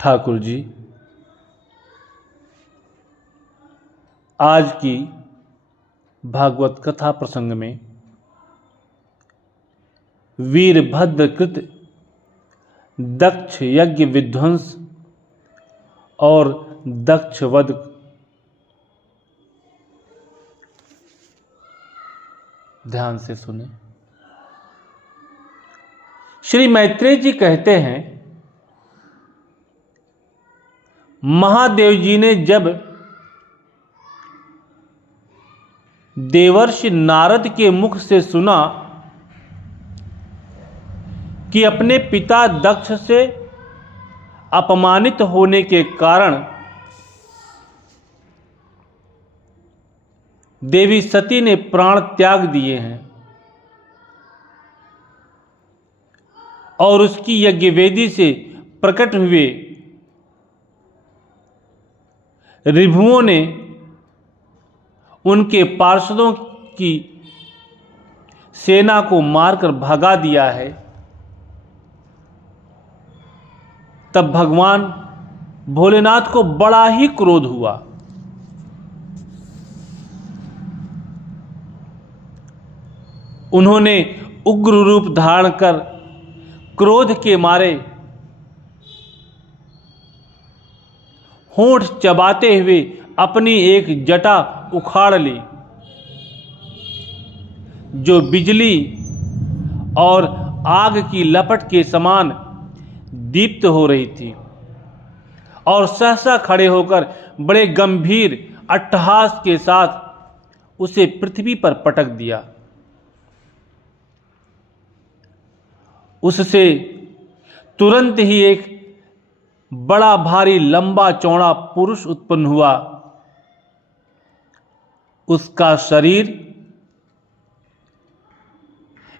ठाकुर जी, आज की भागवत कथा प्रसंग में वीरभद्र कृत दक्ष यज्ञ विध्वंस और दक्ष वध ध्यान से सुने। श्री मैत्रेय जी कहते हैं, महादेव जी ने जब देवर्षि नारद के मुख से सुना कि अपने पिता दक्ष से अपमानित होने के कारण देवी सती ने प्राण त्याग दिए हैं और उसकी यज्ञवेदी से प्रकट हुए ऋभुओं ने उनके पार्षदों की सेना को मारकर भगा दिया है, तब भगवान भोलेनाथ को बड़ा ही क्रोध हुआ। उन्होंने उग्र रूप धारण कर क्रोध के मारे होंठ चबाते हुए अपनी एक जटा उखाड़ ली, जो बिजली और आग की लपट के समान दीप्त हो रही थी, और सहसा खड़े होकर बड़े गंभीर अट्टहास के साथ उसे पृथ्वी पर पटक दिया। उससे तुरंत ही एक बड़ा भारी लंबा चौड़ा पुरुष उत्पन्न हुआ। उसका शरीर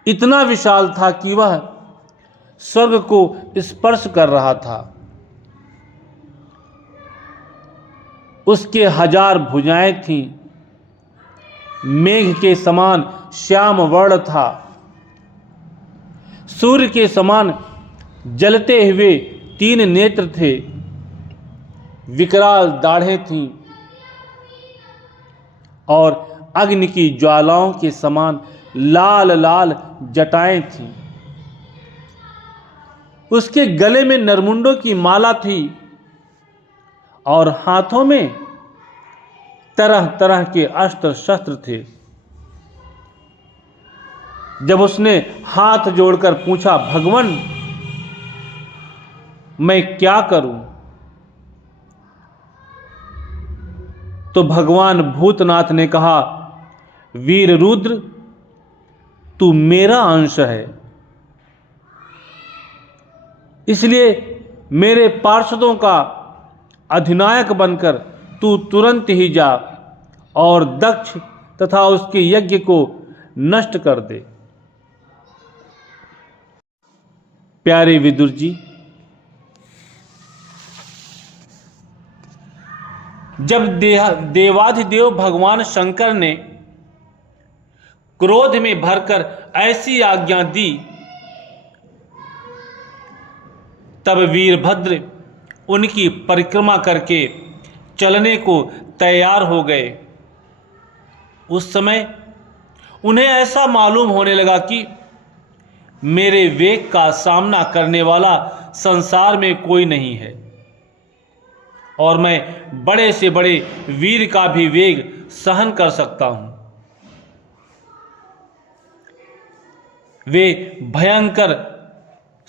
इतना विशाल था कि वह स्वर्ग को स्पर्श कर रहा था। उसके 1000 भुजाएं थीं, मेघ के समान श्याम वर्ण था, सूर्य के समान जलते हुए 3 नेत्र थे, विकराल दाढ़ें थीं और अग्नि की ज्वालाओं के समान लाल लाल जटाएं थीं। उसके गले में नरमुंडों की माला थी और हाथों में तरह तरह के अस्त्र शस्त्र थे। जब उसने हाथ जोड़कर पूछा, भगवान मैं क्या करूं, तो भगवान भूतनाथ ने कहा, वीर रुद्र तू मेरा अंश है, इसलिए मेरे पार्षदों का अधिनायक बनकर तू तुरंत ही जा और दक्ष तथा उसके यज्ञ को नष्ट कर दे। प्यारे विदुर जी, जब देवाधिदेव भगवान शंकर ने क्रोध में भरकर ऐसी आज्ञा दी, तब वीरभद्र उनकी परिक्रमा करके चलने को तैयार हो गए। उस समय उन्हें ऐसा मालूम होने लगा कि मेरे वेग का सामना करने वाला संसार में कोई नहीं है और मैं बड़े से बड़े वीर का भी वेग सहन कर सकता हूं। वे भयंकर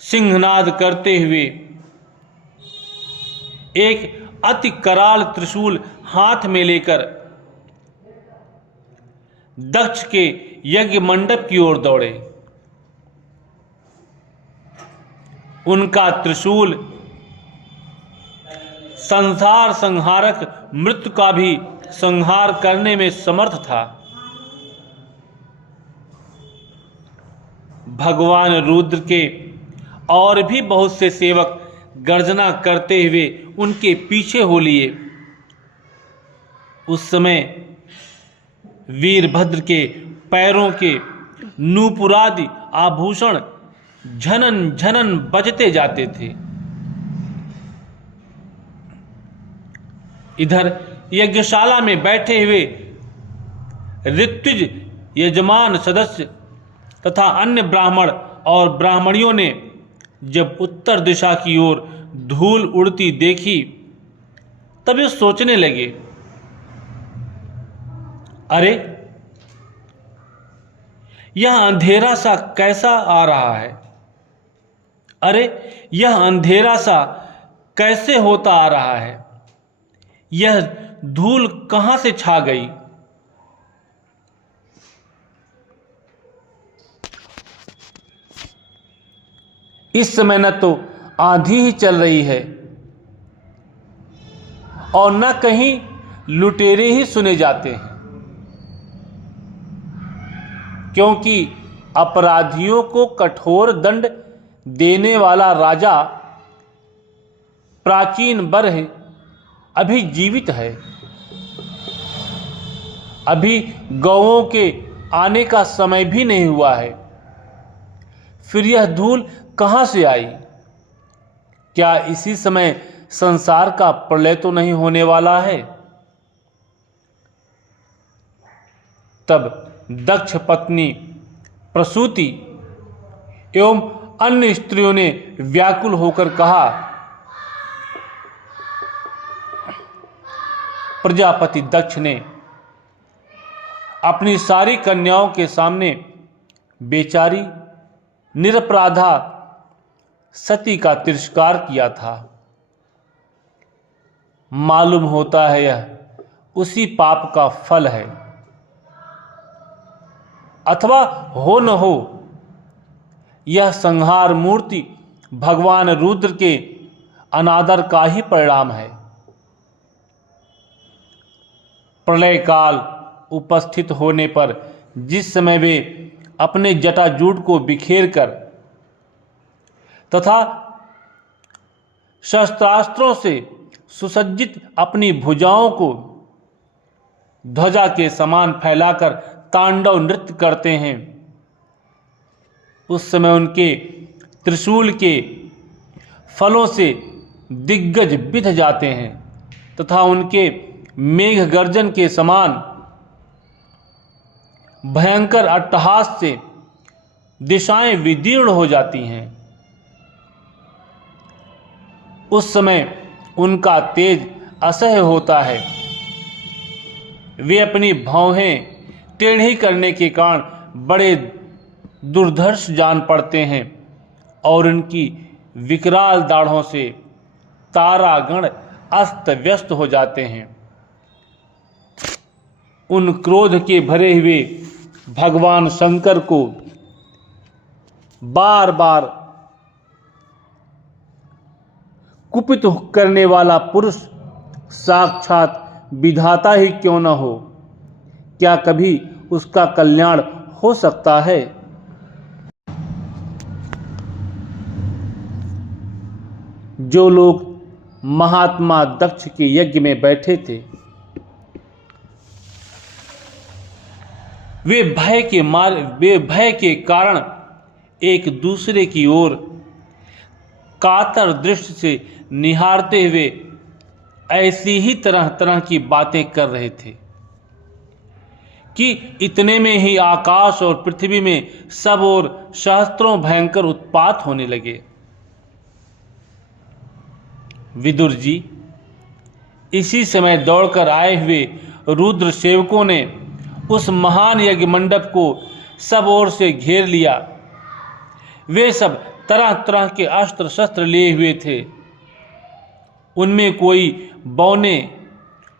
सिंहनाद करते हुए एक अति कराल त्रिशूल हाथ में लेकर दक्ष के यज्ञ मंडप की ओर दौड़े। उनका त्रिशूल संसार संहारक मृत्यु का भी संहार करने में समर्थ था। भगवान रुद्र के और भी बहुत से सेवक गर्जना करते हुए उनके पीछे हो लिए। उस समय वीरभद्र के पैरों के नूपुरादि आभूषण झनन झनन बजते जाते थे। इधर यज्ञशाला में बैठे हुए ऋत्विज यजमान सदस्य तथा अन्य ब्राह्मण और ब्राह्मणियों ने जब उत्तर दिशा की ओर धूल उड़ती देखी तब वे सोचने लगे, अरे यह अंधेरा सा कैसा आ रहा है, अरे यह अंधेरा सा कैसे होता आ रहा है, यह धूल कहां से छा गई। इस समय न तो आंधी ही चल रही है और न कहीं लुटेरे ही सुने जाते हैं, क्योंकि अपराधियों को कठोर दंड देने वाला राजा प्राचीन बरह अभी जीवित है। अभी गौओं के आने का समय भी नहीं हुआ है, फिर यह धूल कहां से आई। क्या इसी समय संसार का प्रलय तो नहीं होने वाला है। तब दक्ष पत्नी प्रसूति एवं अन्य स्त्रियों ने व्याकुल होकर कहा, प्रजापति दक्ष ने अपनी सारी कन्याओं के सामने बेचारी निरपराधा सती का तिरस्कार किया था। मालूम होता है यह उसी पाप का फल है, अथवा हो न हो यह संहार मूर्ति भगवान रुद्र के अनादर का ही परिणाम है। प्रलय काल उपस्थित होने पर जिस समय वे अपने जटाजूट को बिखेर कर तथा शस्त्रास्त्रों से सुसज्जित अपनी भुजाओं को ध्वजा के समान फैलाकर तांडव नृत्य करते हैं, उस समय उनके त्रिशूल के फलों से दिग्गज बिध जाते हैं तथा उनके मेघ गर्जन के समान भयंकर अट्टहास से दिशाएं विदीर्ण हो जाती हैं। उस समय उनका तेज असह्य होता है। वे अपनी भौहें टेढ़ी करने के कारण बड़े दुर्धर्ष जान पड़ते हैं और उनकी विकराल दाढ़ों से तारागण अस्त व्यस्त हो जाते हैं। उन क्रोध के भरे हुए भगवान शंकर को बार बार कुपित करने वाला पुरुष साक्षात विधाता ही क्यों न हो, क्या कभी उसका कल्याण हो सकता है। जो लोग महात्मा दक्ष के यज्ञ में बैठे थे वे भय के कारण एक दूसरे की ओर कातर दृष्टि से निहारते हुए ऐसी ही तरह तरह की बातें कर रहे थे कि इतने में ही आकाश और पृथ्वी में सब ओर सहस्त्रों भयंकर उत्पात होने लगे। विदुर जी इसी समय दौड़कर आए हुए रुद्र सेवकों ने उस महान यज्ञ मंडप को सब ओर से घेर लिया। वे सब तरह तरह के अस्त्र शस्त्र लिए हुए थे। उनमें कोई बौने,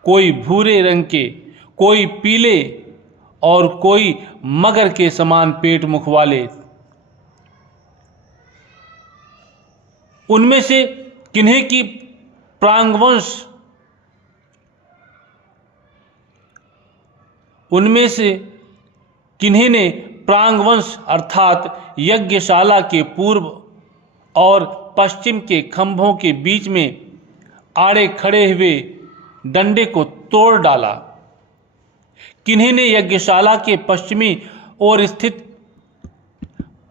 कोई भूरे रंग के, कोई पीले और कोई मगर के समान पेट मुख वाले। उनमें से किन्हीं की प्रांगवंश उनमें से किन्हीं ने प्रांगवंश अर्थात यज्ञशाला के पूर्व और पश्चिम के खंभों के बीच में आड़े खड़े हुए डंडे को तोड़ डाला। किन्हीं ने यज्ञशाला के पश्चिमी ओर स्थित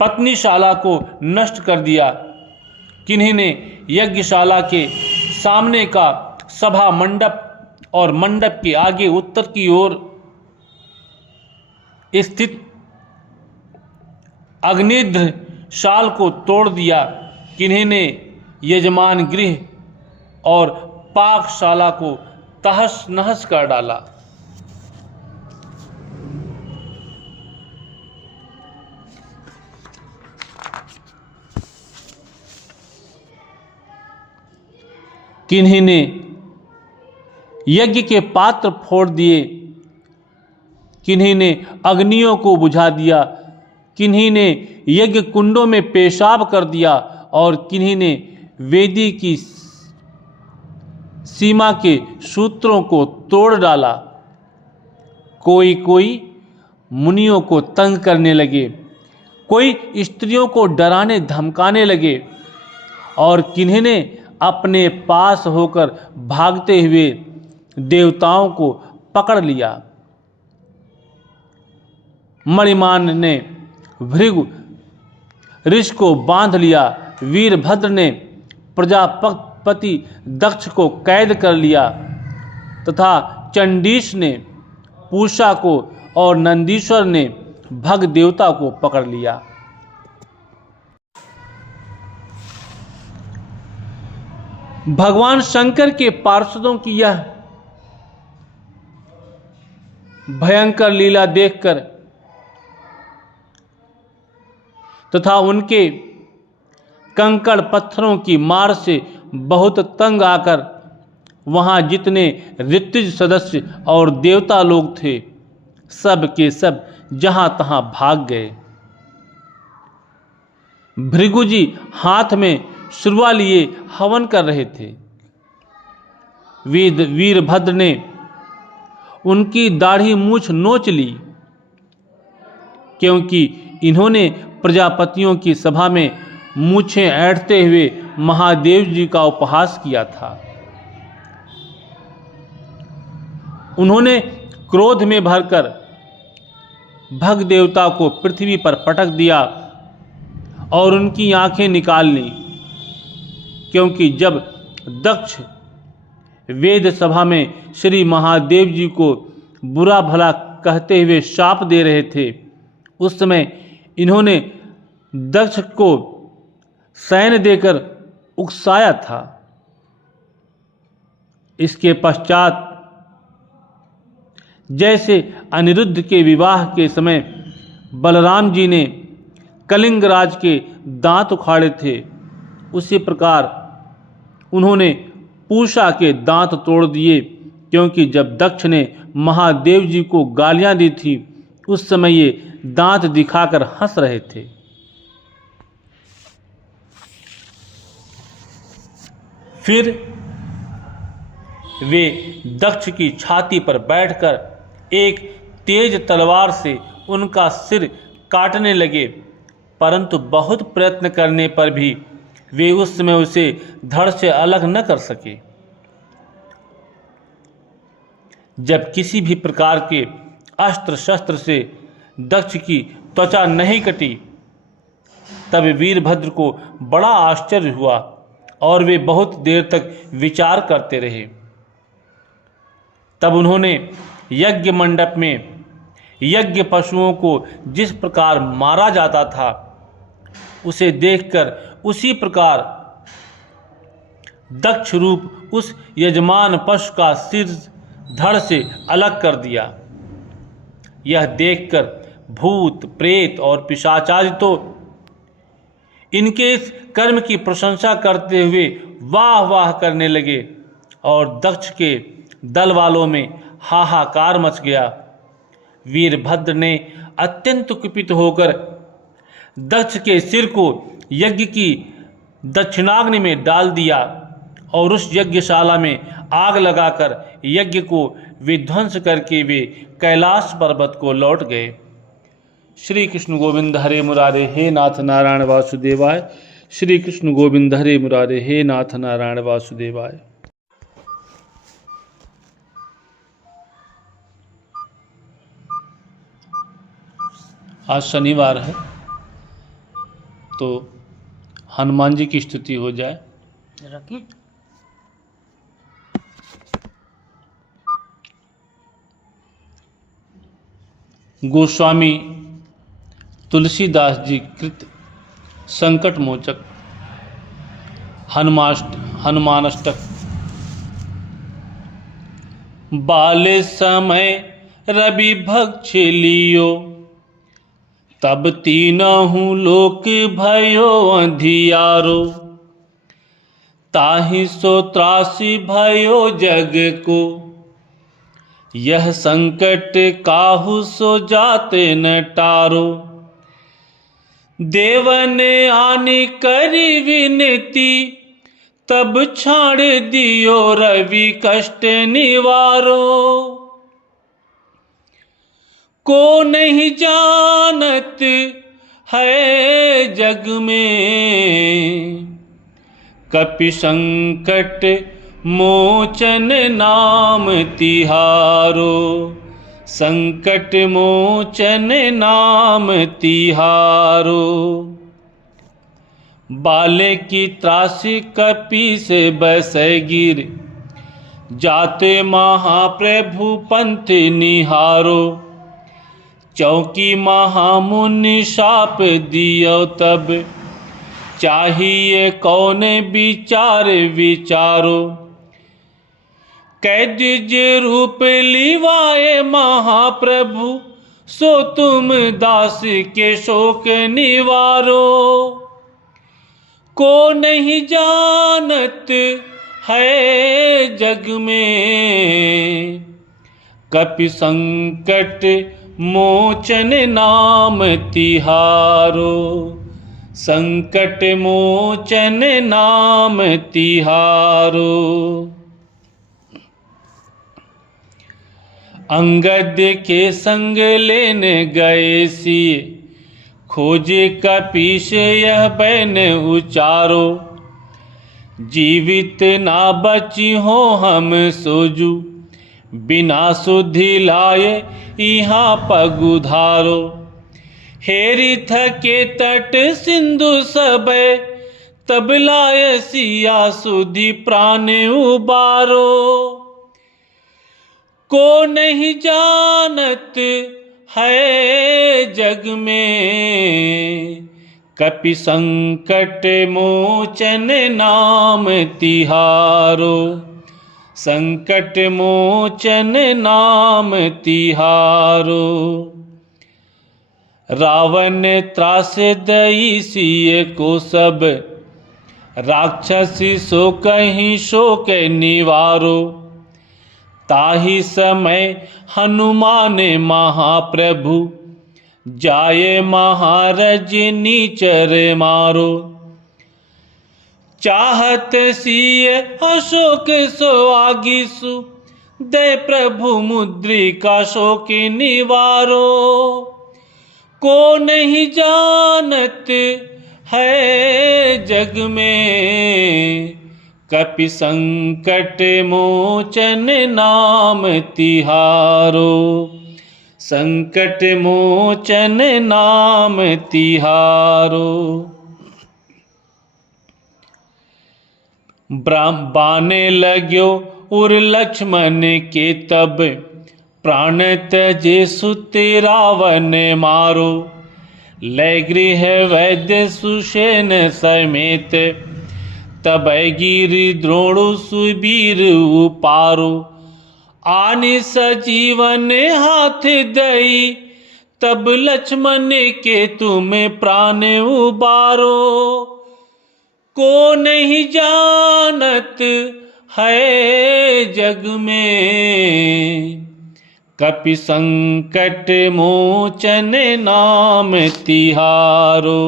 पत्नीशाला को नष्ट कर दिया। किन्हीं ने यज्ञशाला के सामने का सभा मंडप और मंडप के आगे उत्तर की ओर स्थित अग्निध्र शाल को तोड़ दिया। किन्हीं ने यजमान गृह और पाकशाला को तहस नहस कर डाला। किन्हीं ने यज्ञ के पात्र फोड़ दिए, किन्हीं ने अग्नियों को बुझा दिया, किन्हीं ने यज्ञ कुंडों में पेशाब कर दिया और किन्हीं ने वेदी की सीमा के सूत्रों को तोड़ डाला। कोई कोई मुनियों को तंग करने लगे, कोई स्त्रियों को डराने धमकाने लगे और किन्हीं ने अपने पास होकर भागते हुए देवताओं को पकड़ लिया। मणिमान ने भृगु ऋषि को बांध लिया। वीरभद्र ने प्रजापति दक्ष को कैद कर लिया तथा चंडीश ने पूषा को और नंदीश्वर ने भग देवता को पकड़ लिया। भगवान शंकर के पार्षदों की यह भयंकर लीला देखकर तथा उनके कंकड़ पत्थरों की मार से बहुत तंग आकर वहां जितने ऋत्विज सदस्य और देवता लोग थे सब के सब जहां तहां भाग गए। भृगु जी हाथ में शुरवा लिए हवन कर रहे थे। वीरभद्र ने उनकी दाढ़ी मूछ नोच ली, क्योंकि इन्होंने प्रजापतियों की सभा में मूछें ऐंठते हुए महादेव जी का उपहास किया था। उन्होंने क्रोध में भरकर भग देवता को पृथ्वी पर पटक दिया और उनकी आंखें निकाल ली, क्योंकि जब दक्ष वेद सभा में श्री महादेव जी को बुरा भला कहते हुए शाप दे रहे थे, उस समय इन्होंने दक्ष को सैन्य देकर उकसाया था। इसके पश्चात जैसे अनिरुद्ध के विवाह के समय बलराम जी ने कलिंग राज के दांत उखाड़े थे, उसी प्रकार उन्होंने पूषा के दांत तोड़ दिए, क्योंकि जब दक्ष ने महादेव जी को गालियां दी थी उस समय ये दांत दिखाकर हंस रहे थे। फिर वे दक्ष की छाती पर बैठकर एक तेज तलवार से उनका सिर काटने लगे, परंतु बहुत प्रयत्न करने पर भी वे उस समय उसे धड़ से अलग न कर सके। जब किसी भी प्रकार के अस्त्र शस्त्र से दक्ष की त्वचा नहीं कटी, तब वीरभद्र को बड़ा आश्चर्य हुआ और वे बहुत देर तक विचार करते रहे। तब उन्होंने यज्ञ मंडप में यज्ञ पशुओं को जिस प्रकार मारा जाता था उसे देखकर उसी प्रकार दक्ष रूप उस यजमान पशु का सिर धड़ से अलग कर दिया। यह देखकर भूत प्रेत और पिशाचादि तो इनके इस कर्म की प्रशंसा करते हुए वाह वाह करने लगे और दक्ष के दल वालों में हाहाकार मच गया। वीरभद्र ने अत्यंत कुपित होकर दक्ष के सिर को यज्ञ की दक्षिणाग्नि में डाल दिया और उस यज्ञशाला में आग लगाकर यज्ञ को विध्वंस करके वे कैलाश पर्वत को लौट गए। श्री कृष्ण गोविंद हरे मुरारे, हे नाथ नारायण वासुदेवाय। श्री कृष्ण गोविंद हरे मुरारे, हे नाथ नारायण वासुदेवाय। आज शनिवार है तो हनुमान जी की स्तुति हो जाए। गोस्वामी तुलसीदास जी कृत संकट मोचक हनुमानष्टक। बाल समय रवि भक्ष लियो, तब तीनहु लोक भयो अंधियारो। ताहि सो त्रासी भयो जग को, यह संकट काहू सो जाते न टारो। देवन आनी करी विनती, तब छाड़ दियो रवि कष्ट निवारो। को नहीं जानत है जग में, कपि संकट मोचन नाम तिहारो। संकट मोचन नाम तिहारो। बाले की त्रासी कपि से बस गिर, जाते महाप्रभु पंथ निहारो। चौकी महामुनि शाप दियो तब, चाहिए कौन विचार विचारो। कैद जे रूप लिवाए महाप्रभु, सो तुम दास के शोक निवारो। को नहीं जानत है जग में, कपि संकट मोचन नाम तिहारो। संकट मोचन नाम तिहारो। अंगद के संग लेने गए सिए, खोजे कपीश यह बैन उचारो। जीवित ना बची हो हम सोजू, बिना सुधि लाए यहाँ पगुधारो। हेरी थके तट सिंधु सबे, तब लाए सिया सुधि प्राण उबारो। को नहीं जानत है जग में, कपि संकट मोचन नाम तिहारो। संकट मोचन नाम तिहारो। रावण त्रास दई सिए को सब, राक्षसी सो कहीं शोक निवारो। ताहि समय हनुमान महाप्रभु, जाए महारज नीचर मारो। चाहत सिए अशोक सो आगिसु, दे प्रभु मुद्रिका शोक निवारो। को नहीं जानत है जग में, कपि संकट मोचन नाम तिहारो। संकट मोचन नाम तिहारो। बाने लाग्यो उर लक्ष्मण के तब, प्राण त्यजे सुते रावण मारो। लय गृह वैद्य सुषेण समेत, तब गिरि द्रोणु सुबीर उपारो। आनि सजीवन हाथ दई, तब लक्ष्मण के तुम्हें प्राण उबारो। को नहीं जानत है जग में, कपि संकट मोचन नाम तिहारो।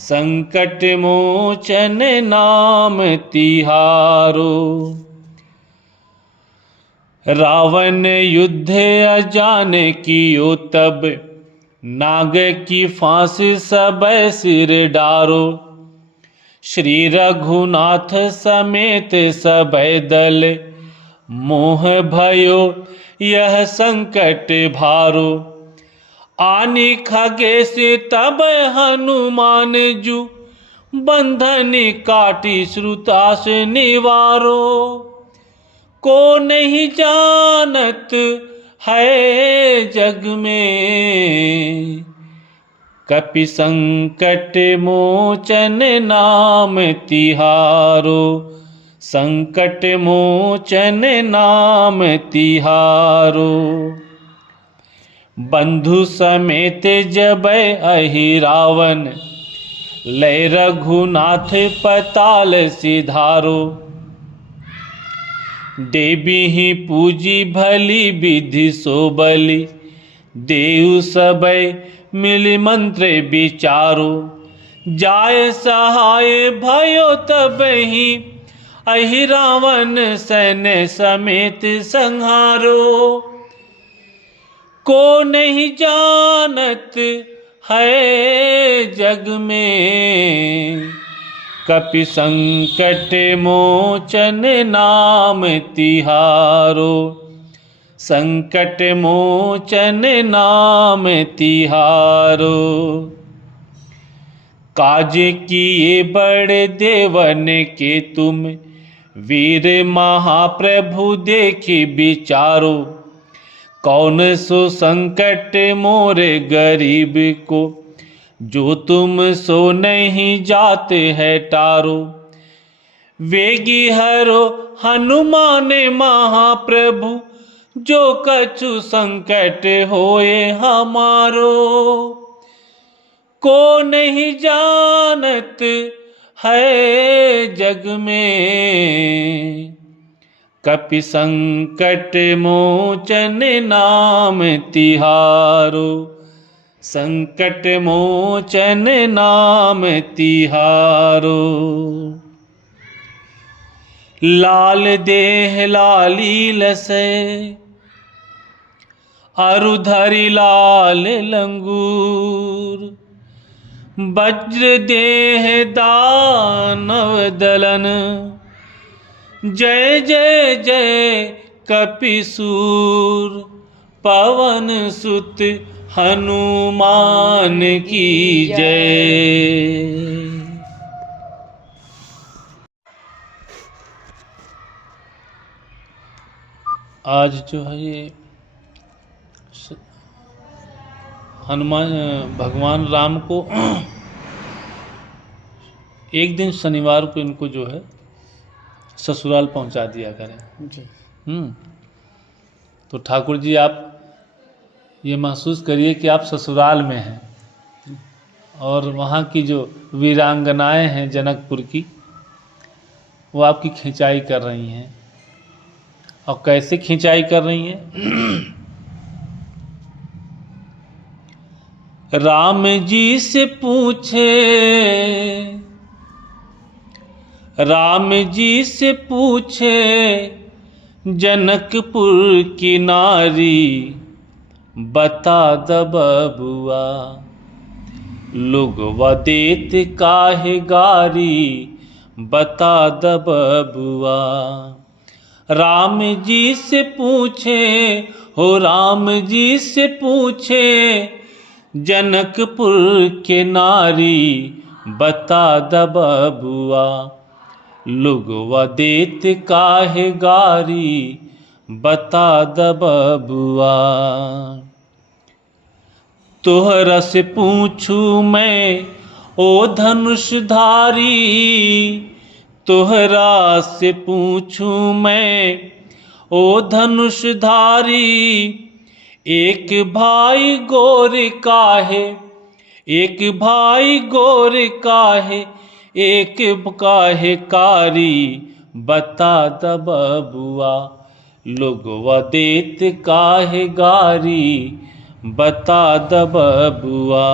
संकट मोचन नाम तिहारो। रावण युद्ध अजान कियो तब, नाग की फांसी सब सिर डारो। श्री रघुनाथ समेत सब दल, मोह भयो यह संकट भारो। आनि खगेश तब हनुमान जू, बंधन काटी श्रुतास निवारो। को नहीं जानत है जग में। कपि संकट मोचन नाम तिहारो, संकट मोचन नाम तिहारो। बंधु समेत जबै अहि रावण, लय रघुनाथ पताल सिधारो। देवी ही पूजी भली विधि सो बलि, देहु सबै मिलि मंत्र विचारो। जाय सहाय भयो तबहि, अहि रावण सैन्य समेत संहारो। को नहीं जानत है जग में, कपि संकट मोचन नाम तिहारो, संकट मोचन नाम तिहारो। काज किए बड़े देवन के तुम, वीर महाप्रभु देखि विचारो। कौन सो संकट मोरे गरीब को, जो तुम सो नहीं जाते है टारो। वेगी हरो हनुमान महाप्रभु, जो कछु संकट होए हमारो। को नहीं जानत है जग में, कपि संकट मोचन नाम तिहारो, संकट मोचन नाम तिहारो। लाल देह लाली लसै, अरुधरि लाल लंगूर। वज्र देह दानव दलन, जय जय जय कपिसूर। पवन सुत हनुमान की जय। आज जो है ये हनुमान भगवान राम को एक दिन शनिवार को इनको जो है ससुराल पहुंचा दिया करें जी। तो ठाकुर जी आप ये महसूस करिए कि आप ससुराल में हैं और वहाँ की जो वीरांगनाएं हैं जनकपुर की, वो आपकी खिंचाई कर रही हैं। और कैसे खिंचाई कर रही हैं? राम जी से पूछे, राम जी से पूछे जनकपुर की नारी। बता द बबुआ, लोगवा देत काहे गारी। बता द बबुआ। राम जी से पूछे, हो राम जी से पूछे जनकपुर के नारी। बता द बबुआ, लोगवा देत काहे गारी। बता द बबुआ। तोहरा से पूछूं मैं ओ धनुषधारी। तोहरा से पूछूं मैं ओ धनुषधारी। एक भाई गोर काहे, एक भाई गोर काहे, एक काहे कारी। बता द बबुआ, लोगवा देत काहे गारी। बता द बबुआ।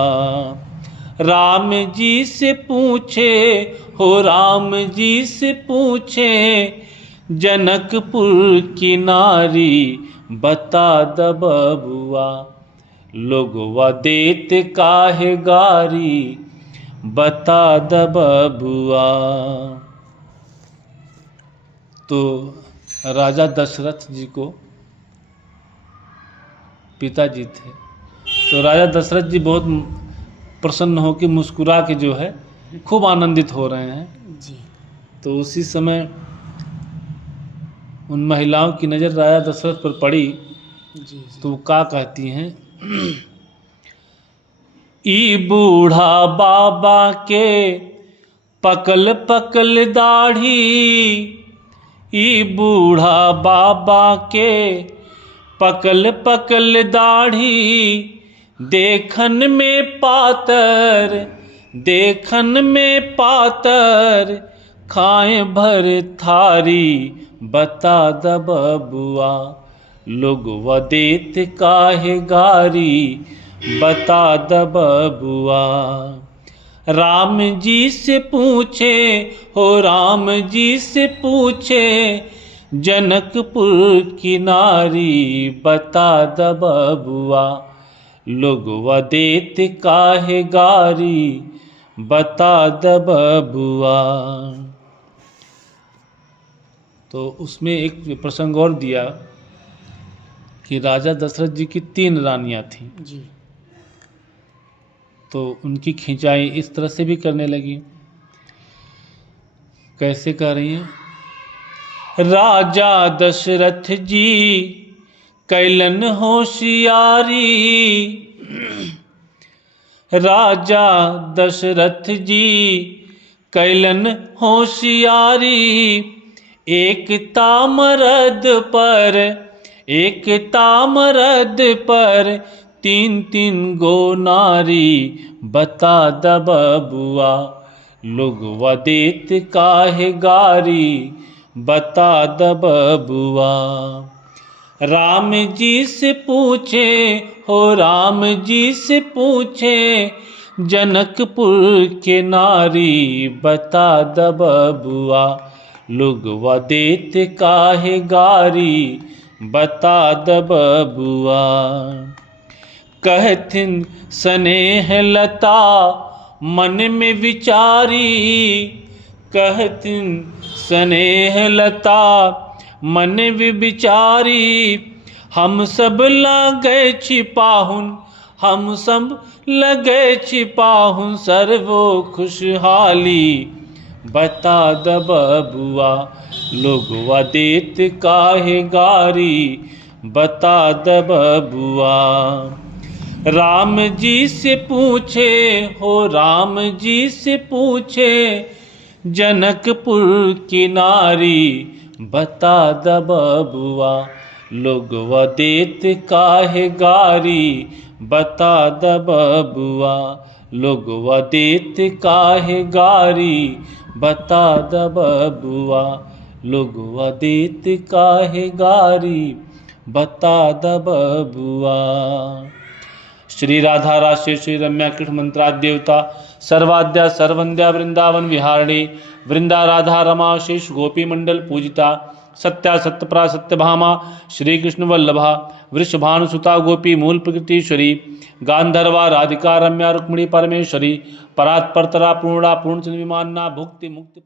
राम जी से पूछे, हो राम जी से पूछे जनकपुर की नारी। बता द बबुआ, लोगवा देत काहे गारी। बता द बबुआ। तो राजा दशरथ जी को पिताजी थे, तो राजा दशरथ जी बहुत प्रसन्न हो के मुस्कुरा के जो है खूब आनंदित हो रहे हैं जी। तो उसी समय उन महिलाओं की नज़र राजा दशरथ पर पड़ी जी। तो वो क्या कहती हैं, ई बूढ़ा बाबा के पकल पकल दाढ़ी, ई बूढ़ा बाबा के पकल पकल दाढ़ी, देखन में पातर, देखन में पातर, खाए भर थारी, बता द बबुआ, लोगवा देत काहे गारी, बता द बबुआ। राम जी से पूछे, हो राम जी से पूछे, जनकपुर की नारी, बता द बबुआ, लोगवा देत काहे गारी, बता द बबुआ। तो उसमें एक प्रसंग और दिया कि राजा दशरथ जी की 3 रानियां थीं। जी। तो उनकी खिंचाई इस तरह से भी करने लगी। कैसे कर रही हैं, राजा दशरथ जी कैलन होशियारी, राजा दशरथ जी कैलन होशियारी, एक तामरद पर, एक तामरद पर, 3 गो नारी, बता द बबुआ, लोगवा देत काहे गारी, बता द बबुआ। राम जी से पूछे, हो राम जी से पूछे, जनकपुर के नारी, बता द बबुआ, लोगवा देत काहे गारी, बता द बबुआ। कहथिन स्नेह लता मन में विचारी, कहथिन स्नेह लता मन में विचारी, हम सब लगे छिपाहुन, हम सब लगे छिपाहुन, सर्वो खुशहाली, बता द बबुआ, लोगवा देत काहे गारी, बता द बबुआ। राम जी से पूछे, हो राम जी से पूछे, जनकपुर की नारी, बता द बबुआ, लोगवा देत काहे गारी, बता द बबुआ, लोगवा देत काहे गारी, बता द बबुआ, लोगवा देत काहे गारी, बता द बबुआ। श्री राधा राशि श्री रम्या कृष्ण मंत्राद्य देवता सर्वाद्या सर्वंद्या वृंदावन विहारिणी, वृंदा राधा रमा शेष गोपी मंडल पूजिता, सत्या सत्यपरा सत्यभामा, श्री कृष्ण वल्लभा, वृषभानुसुता गोपी मूल प्रकृतीश्वरी, गांधर्वा राधिका रम्या रुक्मिणी परमेश्वरी, परात्परतरा पूर्णा पूर्णचंद विमानना, भुक्ति मुक्ति